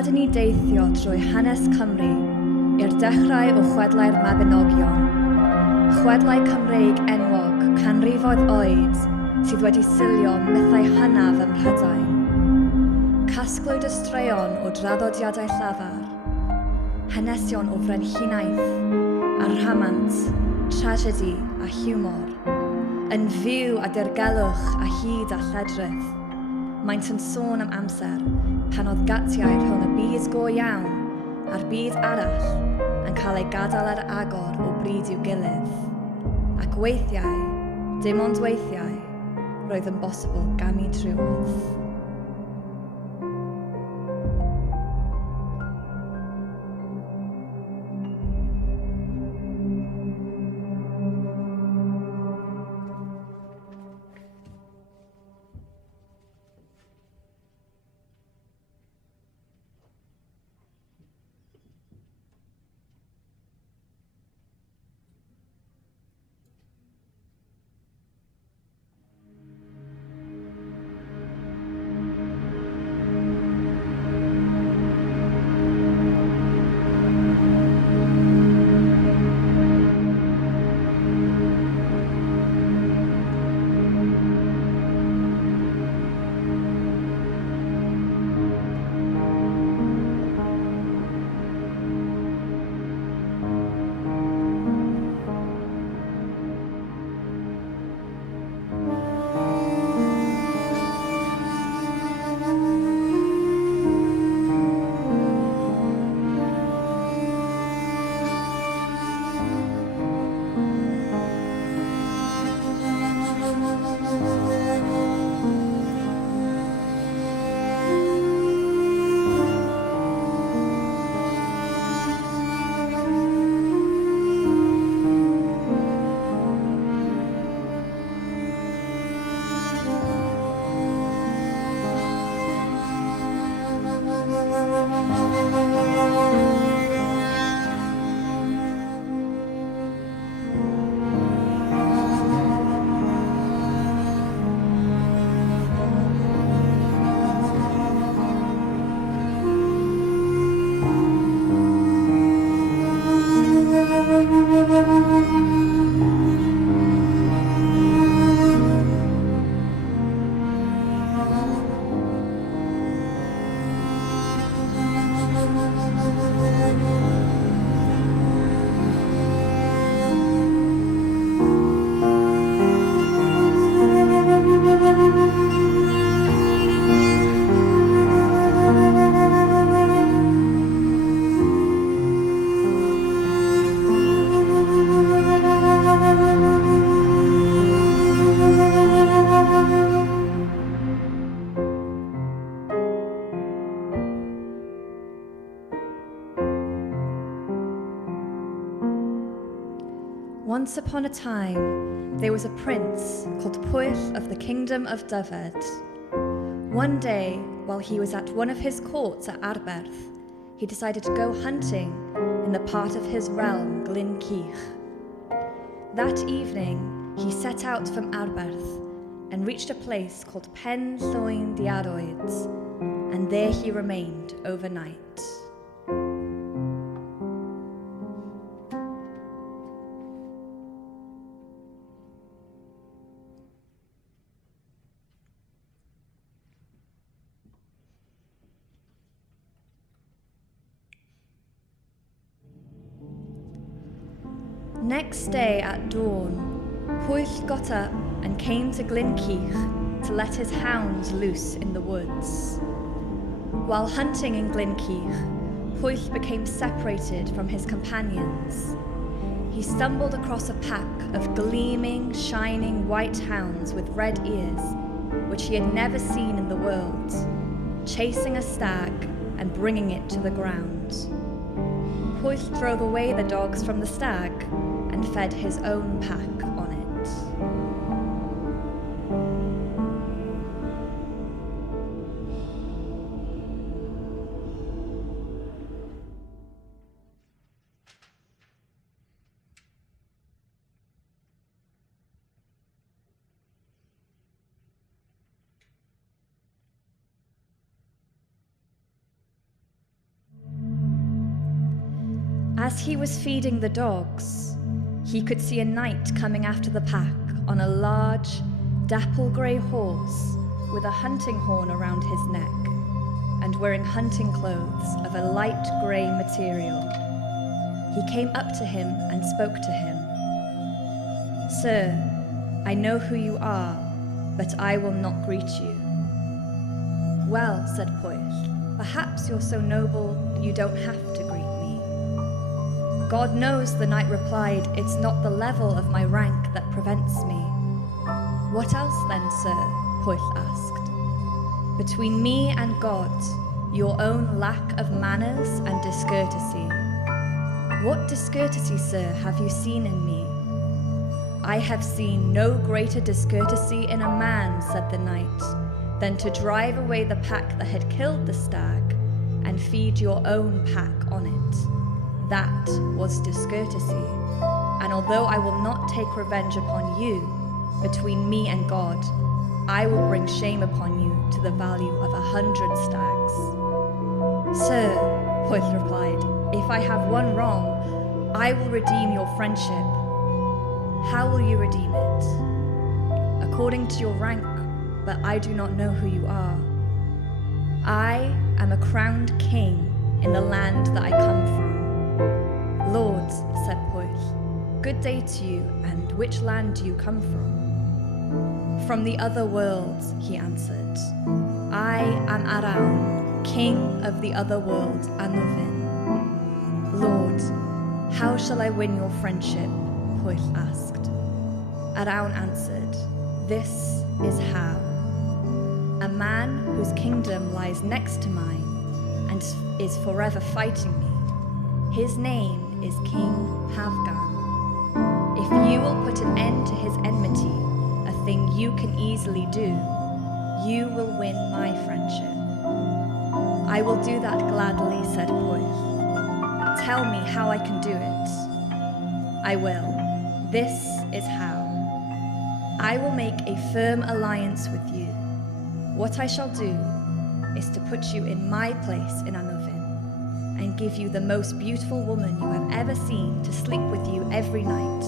gadael ni deithio trwy hanes Cymru i'r dechrau o chwedlau'r Mabinogion. Chwedlau Cymreig enwog canrifoedd oed sydd wedi silio mythau hynaf ym Mhrydain. Casglwyd y straeon o draddodiadau llafar, hanesion o frenhinaeth, a rhamant, tragedi a hiwmor, yn fyw a dirgelwch a hyd a lledrith. Maent yn sôn am amser pan oedd gatiau rhwng y byd go iawn a'r byd arall yn cael ei gadael ar agor o bryd i'w gilydd. Ac weithiau, dim ond weithiau, roedd yn bosibl gamu drwodd. Once upon a time, there was a prince called Pwyll of the kingdom of Dyfed. One day, while he was at one of his courts at Arberth, he decided to go hunting in the part of his realm, Glyn Cych. That evening, he set out from Arberth and reached a place called Pen Llwyn Diaroids, and there he remained overnight. Next day at dawn, Pwyll got up and came to Glyn Cych to let his hounds loose in the woods. While hunting in Glyn Cych, Pwyll became separated from his companions. He stumbled across a pack of gleaming, shining white hounds with red ears, which he had never seen in the world, chasing a stag and bringing it to the ground. Pwyll drove away the dogs from the stag and fed his own pack on it. as he was feeding the dogs, he could see a knight coming after the pack on a large, dapple-grey horse with a hunting horn around his neck and wearing hunting clothes of a light grey material. He came up to him and spoke to him. "Sir, I know who you are, but I will not greet you." "Well," said Pwyll, "perhaps you're so noble you don't have to greet me." "God knows," the knight replied, "it's not the level of my rank that prevents me." "What else then, sir?" Pwyll asked. "Between me and God, your own lack of manners and discourtesy." "What discourtesy, sir, have you seen in me?" "I have seen no greater discourtesy in a man," said the knight, "than to drive away the pack that had killed the stag and feed your own pack on it. That was discourtesy. And although I will not take revenge upon you, between me and God, I will bring shame upon you to the value of 100 stags." "Sir," Pwyll replied, "if I have one wrong, I will redeem your friendship." "How will you redeem it?" "According to your rank, but I do not know who you are." "I am a crowned king in the land that I come from." "Lord," said Pwyll, "good day to you, and which land do you come from?" "From the other world," he answered. "I am Araun, king of the other world, Anuvin." "Lord, how shall I win your friendship?" Pwyll asked. Araun answered, "This is how. A man whose kingdom lies next to mine and is forever fighting me, his name is King Havgan. If you will put an end to his enmity, a thing you can easily do, you will win my friendship." "I will do that gladly," said Pwyll. "Tell me how I can do it." "I will. This is how. I will make a firm alliance with you. What I shall do is to put you in my place in Anuvin and give you the most beautiful woman you have ever seen to sleep with you every night.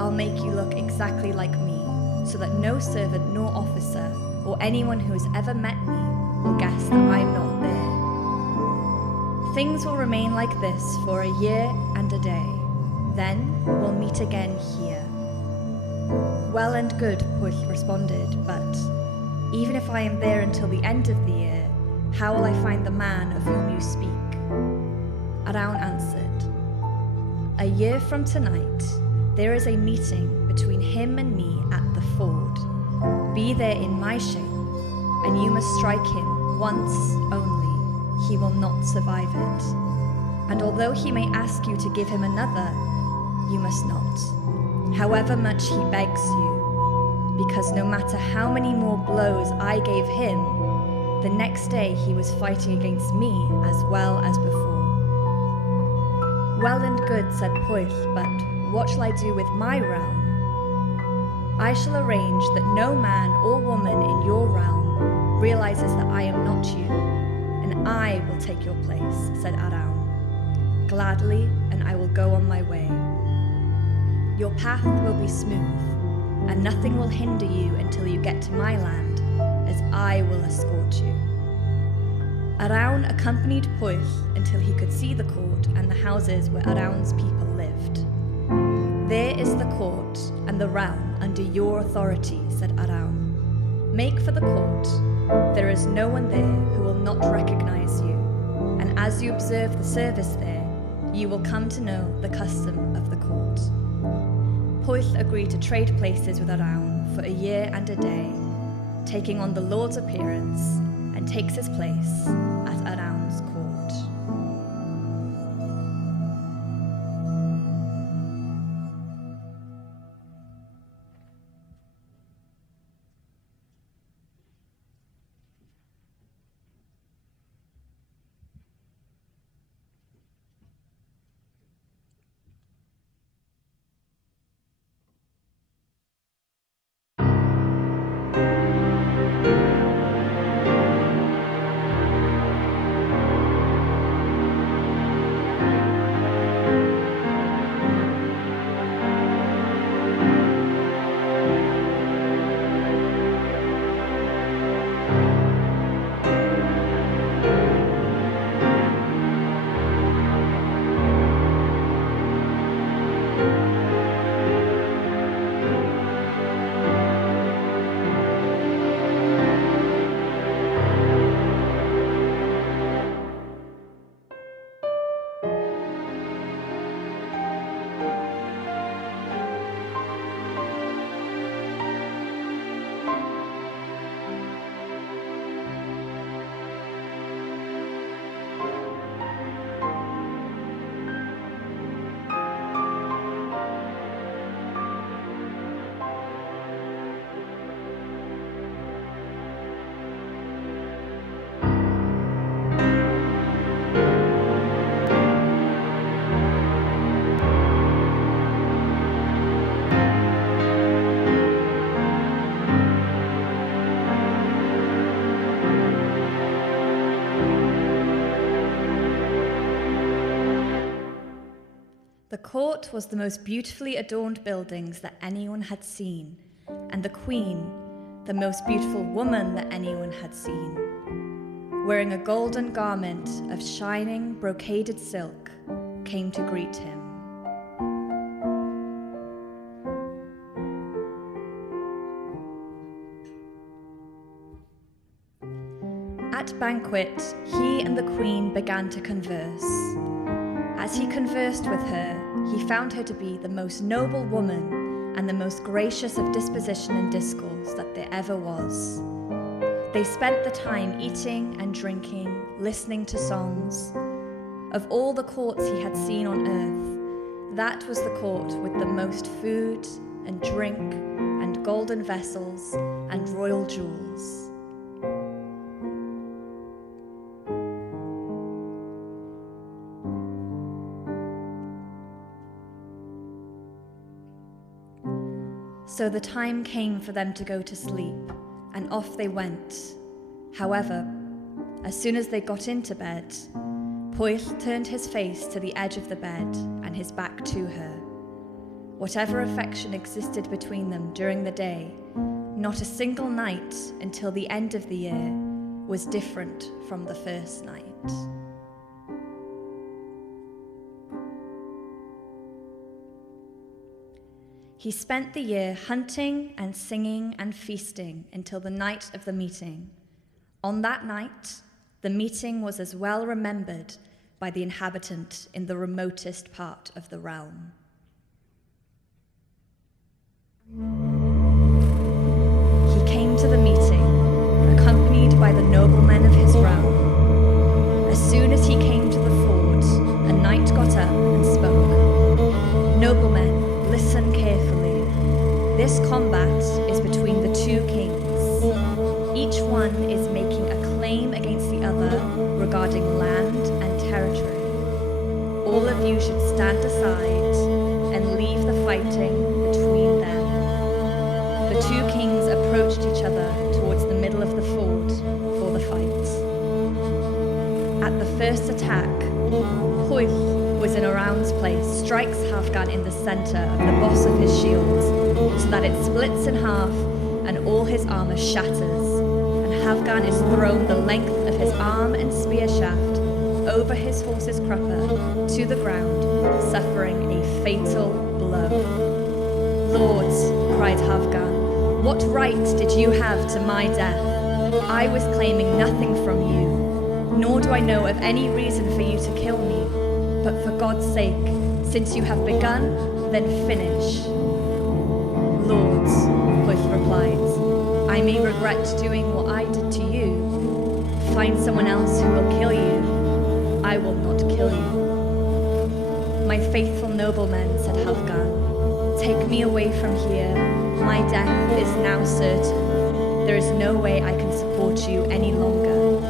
I'll make you look exactly like me, so that no servant nor officer or anyone who has ever met me will guess that I'm not there. Things will remain like this for a year and a day. Then we'll meet again here." "Well and good," Pwyll responded, "but even if I am there until the end of the year, how will I find the man of whom you speak?" Araun answered, "A year from tonight, there is a meeting between him and me at the ford. Be there in my shape, and you must strike him once only. He will not survive it. And although he may ask you to give him another, you must not, however much he begs you, because no matter how many more blows I gave him, the next day he was fighting against me as well as before." "Well and good," said Pwyll, "but what shall I do with my realm?" "I shall arrange that no man or woman in your realm realizes that I am not you, and I will take your place," said Araun. "Gladly, and I will go on my way. Your path will be smooth, and nothing will hinder you until you get to my land, as I will escort you." Araun accompanied Pwyll until he could see the court and the houses where Araun's people lived. "There is the court and the realm under your authority," said Araun. "Make for the court. There is no one there who will not recognize you, and as you observe the service there, you will come to know the custom of the court." Pwyll agreed to trade places with Araun for a year and a day, taking on the Lord's appearance, and takes his place at Araun's court. The court was the most beautifully adorned buildings that anyone had seen, and the queen, the most beautiful woman that anyone had seen, wearing a golden garment of shining brocaded silk, came to greet him. At banquet, he and the queen began to converse. As he conversed with her, he found her to be the most noble woman and the most gracious of disposition and discourse that there ever was. They spent the time eating and drinking, listening to songs. Of all the courts he had seen on earth, that was the court with the most food and drink and golden vessels and royal jewels. So the time came for them to go to sleep, and off they went. However, as soon as they got into bed, Pwyll turned his face to the edge of the bed and his back to her. Whatever affection existed between them during the day, not a single night until the end of the year was different from the first night. He spent the year hunting and singing and feasting until the night of the meeting. On that night, the meeting was as well remembered by the inhabitant in the remotest part of the realm. He came to the meeting, accompanied by the noblemen of his realm. As soon as he came to the ford, a knight got up and spoke. Noblemen, listen carefully. This combat is between the two kings. Each one is making a claim against the other regarding land and territory. All of you should stand aside and leave the fighting between them. The two kings approached each other towards the middle of the ford for the fight. At the first attack, Pwyll was in Araun's place, strikes Hafgan in the center of the boss of his shield, so that it splits in half and all his armor shatters, and Hafgan is thrown the length of his arm and spear shaft over his horse's crupper to the ground, suffering a fatal blow. Lords, cried Hafgan, what right did you have to my death? I was claiming nothing from you, nor do I know of any reason for you to kill me. But for God's sake, since you have begun, then finish. Lords, Pwyll replied, I may regret doing what I did to you. Find someone else who will kill you. I will not kill you. My faithful noblemen, said Hafgan, take me away from here. My death is now certain. There is no way I can support you any longer.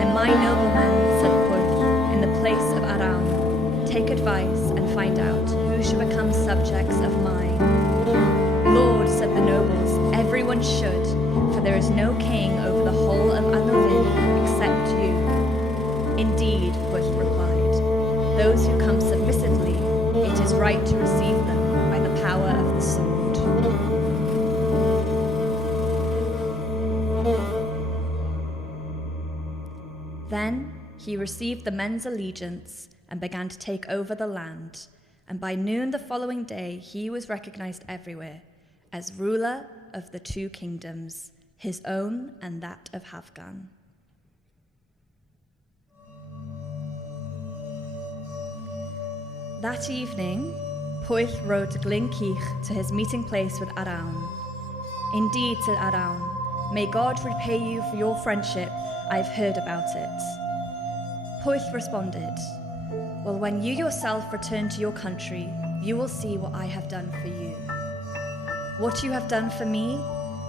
And my noblemen, said Pwyll, in the place of Araun, take advice and find out who should become subjects of mine. Lord, said the nobles, everyone should, for there is no king over the whole of Anuvin except you. Indeed, Pwyll replied, those who come submissively, it is right to receive them by the power of the sword. Then he received the men's allegiance and began to take over the land, and by noon the following day he was recognized everywhere as ruler of the two kingdoms, his own and that of Hafgan. That evening, Pwyll rode to Glynkich to his meeting place with Araun. Indeed, said Araun, may God repay you for your friendship. I've heard about it. Pwyll responded, well, when you yourself return to your country, you will see what I have done for you. What you have done for me,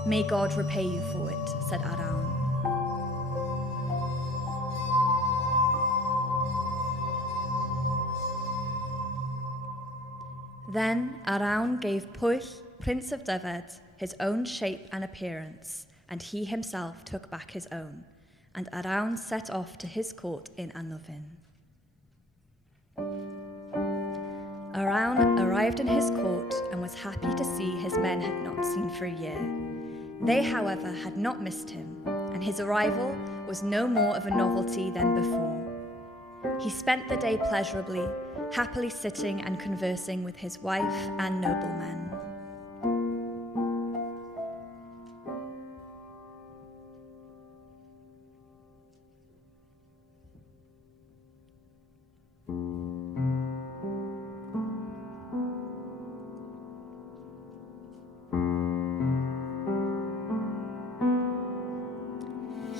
may God repay you for it, said Araun. Then Araun gave Pwyll, Prince of Dyfed, his own shape and appearance, and he himself took back his own, and Araun set off to his court in Anuvin. Araun arrived in his court and was happy to see his men had not seen for a year. They, however, had not missed him, and his arrival was no more of a novelty than before. He spent the day pleasurably, happily sitting and conversing with his wife and noblemen.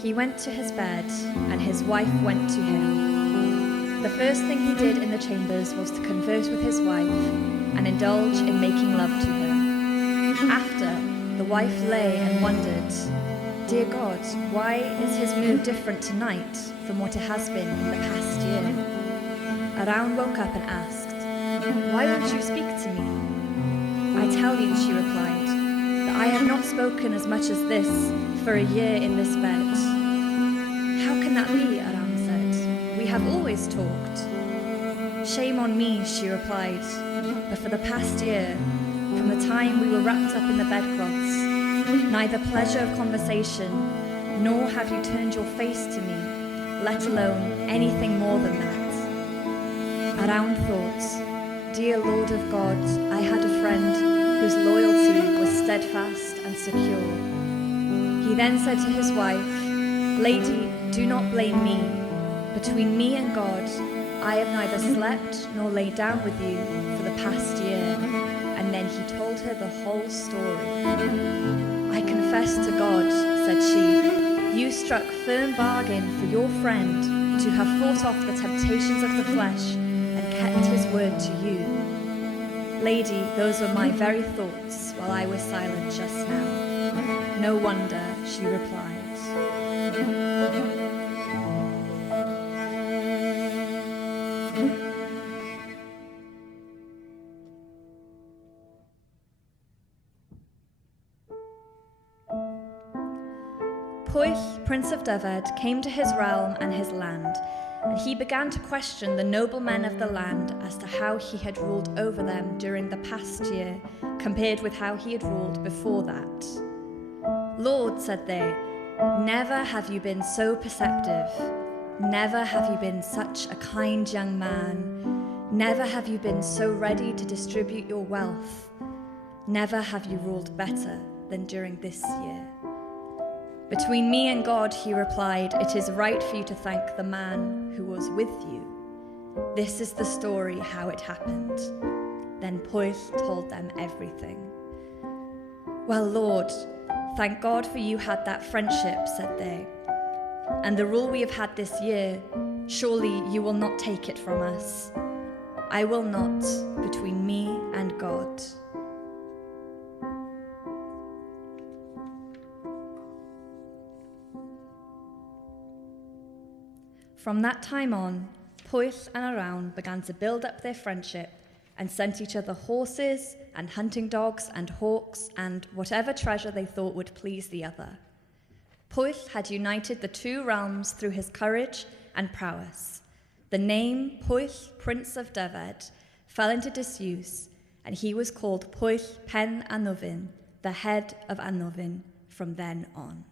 He went to his bed, and his wife went to him. The first thing he did in the chambers was to converse with his wife and indulge in making love to her. After, the wife lay and wondered, "Dear God, why is his mood different tonight from what it has been in the past year?" Araun woke up and asked, "Why won't you speak to me?" "I tell you," she replied, "that I have not spoken as much as this for a year in this bed." "How can that be?" Araun said. "We have always talked." "Shame on me," she replied, "but for the past year, from the time we were wrapped up in the bedcloths, neither pleasure of conversation, nor have you turned your face to me, let alone anything more than that." Araun thought, "Dear Lord of God, I had a friend whose loyalty was steadfast and secure." He then said to his wife, "Lady, do not blame me. Between me and God, I have neither slept nor laid down with you for the past year." And then he told her the whole story. "I confess to God," said she, "you struck firm bargain for your friend to have fought off the temptations of the flesh and kept his word to you." "Lady, those were my very thoughts while I was silent just now." "No wonder," she replied. Pwyll, Prince of Dyfed, came to his realm and his land, and he began to question the noblemen of the land as to how he had ruled over them during the past year, compared with how he had ruled before that. "Lord," said they, "never have you been so perceptive. Never have you been such a kind young man. Never have you been so ready to distribute your wealth. Never have you ruled better than during this year." "Between me and God," he replied, "it is right for you to thank the man who was with you. This is the story how it happened." Then Pwyll told them everything. "Well, Lord, thank God for you had that friendship," said they. "And the rule we have had this year, surely you will not take it from us." "I will not, between me and God." From that time on, Pwyll and Araun began to build up their friendship and sent each other horses and hunting dogs and hawks and whatever treasure they thought would please the other. Pwyll had united the two realms through his courage and prowess. The name Pwyll, Prince of Dyfed, fell into disuse, and he was called Pwyll Pen Anufin, the head of Anufin, from then on.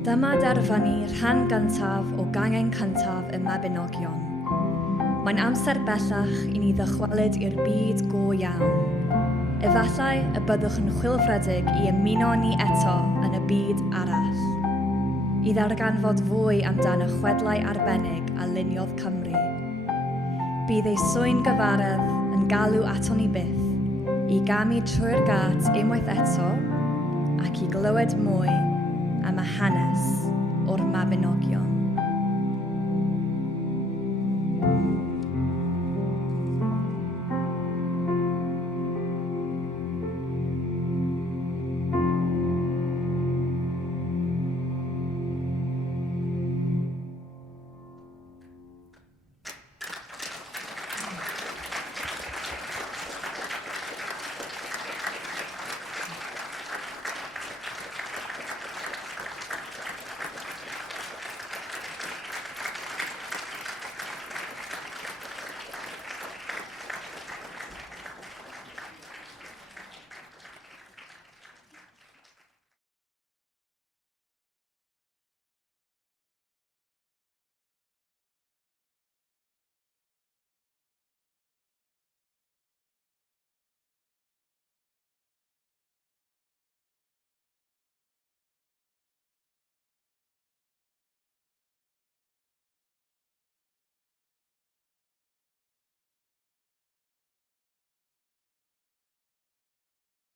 Dyma derfynu rhan gyntaf o gangen cyntaf y Mabinogion. Mae'n amser bellach i ni ddychwelyd i'r byd go iawn. Efallai y byddwch yn chwilfrydig i ymuno ni eto yn y byd arall. I ddarganfod fwy amdano chwedlau arbennig a luniodd Cymru. Bydd ei swyn gyfaredd yn galw ato ni byth i gamu trwy'r gat unwaith eto ac i glywed mwy am y hanes o'r Mabinogion.